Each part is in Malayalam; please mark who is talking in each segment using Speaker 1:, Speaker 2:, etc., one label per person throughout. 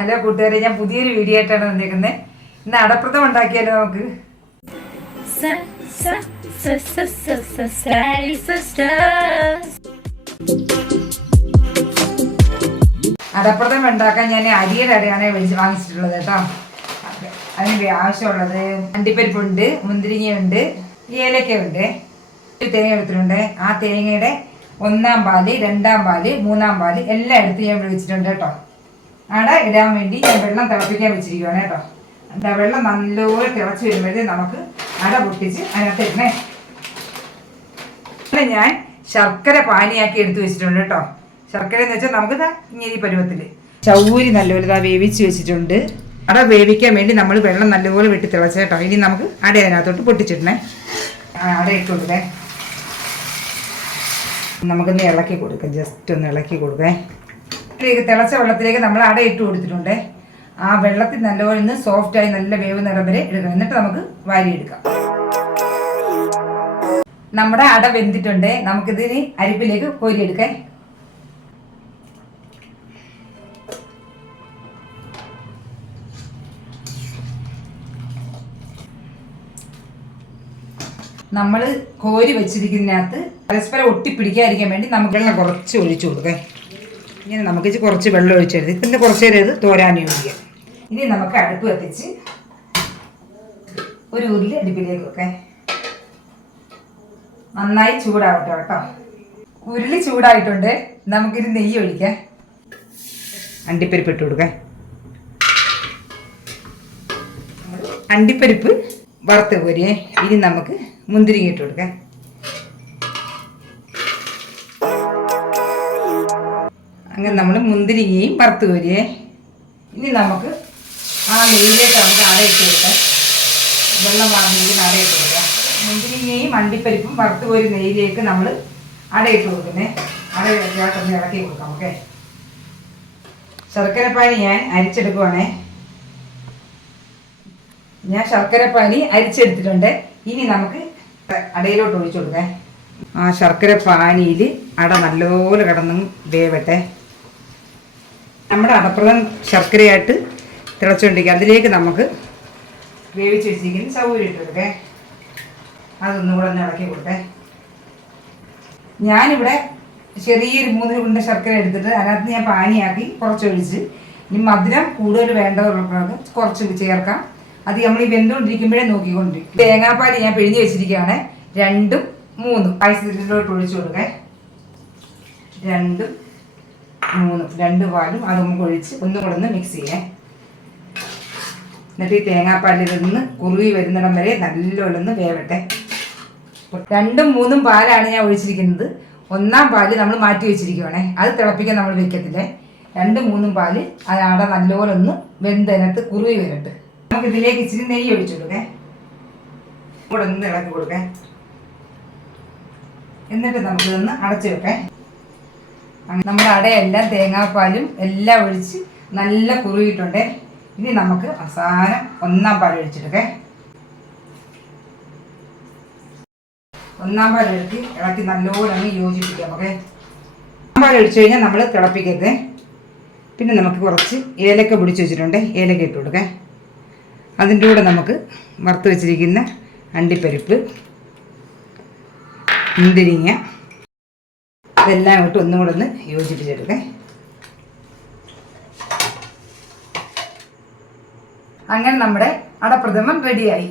Speaker 1: ഹലോ കൂട്ടുകാരെ ഞാൻ പുതിയൊരു വീഡിയോ ആയിട്ടാണ് വന്നിരിക്കുന്നത് ഇന്ന് അടപ്രഥം ഉണ്ടാക്കിയാലോ നമുക്ക്. അടപ്രഥം ഉണ്ടാക്കാൻ ഞാൻ അരിയുടെ അടയാണ് വിളിച്ച് വാങ്ങിച്ചിട്ടുള്ളത് കേട്ടോ. അതിന് ആവശ്യമുള്ളത് അണ്ടിപ്പരിപ്പുണ്ട് മുന്തിരിങ്ങയുണ്ട് ഏലക്കയുണ്ട് തേങ്ങ എടുത്തിട്ടുണ്ട്. ആ തേങ്ങയുടെ ഒന്നാം പാൽ രണ്ടാം പാൽ മൂന്നാം പാൽ എല്ലാം എടുത്ത് ഞാൻ വിളിച്ചിട്ടുണ്ട് കേട്ടോ. അട ഇടാൻ വേണ്ടി ഞാൻ വെള്ളം തിളപ്പിക്കാൻ വെച്ചിരിക്കുകയാണ് കേട്ടോ. എന്താ വെള്ളം നല്ലപോലെ തിളച്ച് വരുമ്പോഴേ നമുക്ക് അട പൊട്ടിച്ച് അതിനകത്ത് ഇടണേ. ഞാൻ ശർക്കര പാനിയാക്കി എടുത്തു വെച്ചിട്ടുണ്ട് കേട്ടോ. ശർക്കര എന്ന് വെച്ചാൽ നമുക്ക് ഇങ്ങനെ ഈ പരുവത്തിൽ ചൗരി നല്ലപോലെ ഇതാ വേവിച്ച് വെച്ചിട്ടുണ്ട്. അട വേവിക്കാൻ വേണ്ടി നമ്മൾ വെള്ളം നല്ലപോലെ വെട്ടി തിളച്ച കേട്ടോ. ഇനി നമുക്ക് അട അതിനകത്തോട്ട് പൊട്ടിച്ചിടണേ. അട ഇട്ട് നമുക്കൊന്ന് ഇളക്കി കൊടുക്കാം. ജസ്റ്റ് ഒന്ന് ഇളക്കി കൊടുക്കേ ഇതിലേക്ക് തിളച്ച വെള്ളത്തിലേക്ക് നമ്മൾ അട ഇട്ട് കൊടുത്തിട്ടുണ്ട്. ആ വെള്ളത്തിൽ നല്ലപോലെ ഒന്ന് സോഫ്റ്റായി നല്ല വേവ് നിറം വരെ എടുക്കണം. എന്നിട്ട് നമുക്ക് വാരിയെടുക്കാം. നമ്മുടെ അട വെന്തിട്ടുണ്ട്. നമുക്കിതിന് അരിപ്പിലേക്ക് കോരിയെടുക്കാം. നമ്മൾ കോരി വെച്ചിരിക്കുന്നതിനകത്ത് പരസ്പരം ഒട്ടിപ്പിടിക്കാതിരിക്കാൻ വേണ്ടി നമുക്ക് കുറച്ച് ഒഴിച്ചു കൊടുക്കാം. ഇങ്ങനെ നമുക്ക് കുറച്ച് വെള്ളം ഒഴിച്ചെടുത്ത് പിന്നെ കുറച്ച് നേരം ഇത് തോരാനും ഇനി നമുക്ക് അടുപ്പ് കത്തിച്ച് ഒരു ഉരുളി അടുപ്പിലേക്ക് വെക്കാം. നന്നായി ചൂടാവട്ടെ കേട്ടോ. ഉരുളി ചൂടായിട്ടുണ്ട്. നമുക്കിത് നെയ്യ് ഒഴിക്കാം. അണ്ടിപ്പരിപ്പ് ഇട്ട് കൊടുക്കാം. അണ്ടിപ്പരിപ്പ് വറുത്ത് കോരിയേ. ഇനി നമുക്ക് മുന്തിരിങ്ങ ഇട്ട് കൊടുക്കാം. അങ്ങനെ നമ്മൾ മുന്തിരിങ്ങയും വറുത്ത് കോരിയേ. ഇനി നമുക്ക് ആ നെയ്യിലേക്ക് നമുക്ക് അടയിട്ട് കൊടുക്കാം. വെള്ളം വാങ്ങിയിട്ട് അടയിട്ട് കൊടുക്കാം മുന്തിരിങ്ങയും അണ്ടിപ്പരിപ്പും വറുത്ത് കോരി നെയ്യിലേക്ക് നമ്മൾ അടയിട്ട് കൊടുക്കുന്നേ. അട ഒന്ന് ഇളക്കി കൊടുക്കാം ഓക്കെ? ശർക്കരപ്പാനി ഞാൻ അരിച്ചെടുക്കുവാണേ. ഞാൻ ശർക്കരപ്പാനി അരിച്ചെടുത്തിട്ടുണ്ട്. ഇനി നമുക്ക് അടയിലോട്ട് ഒഴിച്ചു കൊടുക്കാം. ആ ശർക്കര പാനിയിൽ അട നല്ലപോലെ കിടന്നും വേവട്ടെ. നമ്മുടെ അടപ്രഥം ശർക്കരയായിട്ട് തിളച്ചുകൊണ്ടിരിക്കുക. അതിലേക്ക് നമുക്ക് വേവിച്ച് വെച്ചിരിക്കുന്ന സൗകര്യം ഇട്ട് കൊടുക്കേ. അതൊന്നും കൂടെ ഒന്ന് ഇളക്കി കൊടുക്കേ. ഞാനിവിടെ ചെറിയൊരു മൂന്ന് ഉണ്ട ശർക്കര എടുത്തിട്ട് അതിനകത്ത് ഞാൻ പാനിയാക്കി കുറച്ചൊഴിച്ച് ഇനി മധുരം കൂടുതൽ വേണ്ടതുള്ളവർക്ക് കുറച്ച് ചേർക്കാം. അത് നമ്മൾ ഈ വെന്തുകൊണ്ടിരിക്കുമ്പോഴേ നോക്കിക്കൊണ്ടിരിക്കും. തേങ്ങാപ്പാൽ ഞാൻ പിഴിഞ്ഞ് വെച്ചിരിക്കുകയാണ്. രണ്ടും മൂന്നും. പായസത്തിലോട്ട് ഒഴിച്ചു കൊടുക്കേ. രണ്ടും മൂന്നും രണ്ട് പാലും അത് നമുക്ക് ഒഴിച്ച് ഒന്നും കൂടെ ഒന്ന് മിക്സ് ചെയ്യാം. എന്നിട്ട് ഈ തേങ്ങാപ്പാലിൽ നിന്ന് കുറുകി വരുന്നിടം വരെ നല്ലോണം വേവട്ടെ. രണ്ടും മൂന്നും പാലാണ് ഞാൻ ഒഴിച്ചിരിക്കുന്നത്. ഒന്നാം പാൽ നമ്മൾ മാറ്റി വെച്ചിരിക്കുവാണേ. അത് തിളപ്പിക്കാൻ നമ്മൾ വെക്കത്തില്ലേ? രണ്ടും മൂന്നും പാൽ അവിടെ നല്ലപോലെ ഒന്ന് വെന്തതിനകത്ത് കുറുകി വരട്ടെ. നമുക്ക് ഇതിലേക്ക് ഇച്ചിരി നെയ്യ് ഒഴിച്ചു കൊടുക്കേ. കൂടെ ഒന്ന് ഇളക്കി കൊടുക്കേ. എന്നിട്ട് നമുക്കിതൊന്ന് അടച്ചു വെക്കേ. നമ്മുടെ അടയെല്ലാം തേങ്ങാപ്പാലും എല്ലാം ഒഴിച്ച് നല്ല കുറുകിയിട്ടുണ്ട്. ഇനി നമുക്ക് അവസാനം ഒന്നാം പാൽ ഒഴിച്ചെടുക്കേ ഒന്നാം പാൽ ഒഴിച്ച് ഇളക്കി നല്ലോണം അങ്ങ് യോജിപ്പിക്കാം ഓക്കെ? ഒന്നാം പാൽ ഒഴിച്ചു കഴിഞ്ഞാൽ നമ്മൾ തിളപ്പിക്കരുത്. പിന്നെ നമുക്ക് കുറച്ച് ഏലക്ക പിടിച്ച് വെച്ചിട്ടുണ്ട്. ഏലക്ക ഇട്ട് കൊടുക്കേ. അതിന്റെ കൂടെ നമുക്ക് വറുത്ത് വെച്ചിരിക്കുന്ന അണ്ടിപ്പരിപ്പ് മുന്തിരിങ്ങ ഇതെല്ലാം ഇട്ട് ഒന്നും കൂടെ ഒന്ന് യോജിപ്പിച്ചെടുക്കേ. അങ്ങനെ നമ്മുടെ അടപ്രഥമൻ റെഡിയായി.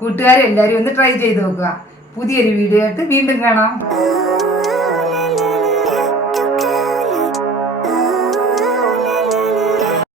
Speaker 1: കൂട്ടുകാരെല്ലാവരും ഒന്ന് ട്രൈ ചെയ്ത് നോക്കുക. പുതിയൊരു വീഡിയോ ആയിട്ട് വീണ്ടും കാണാം.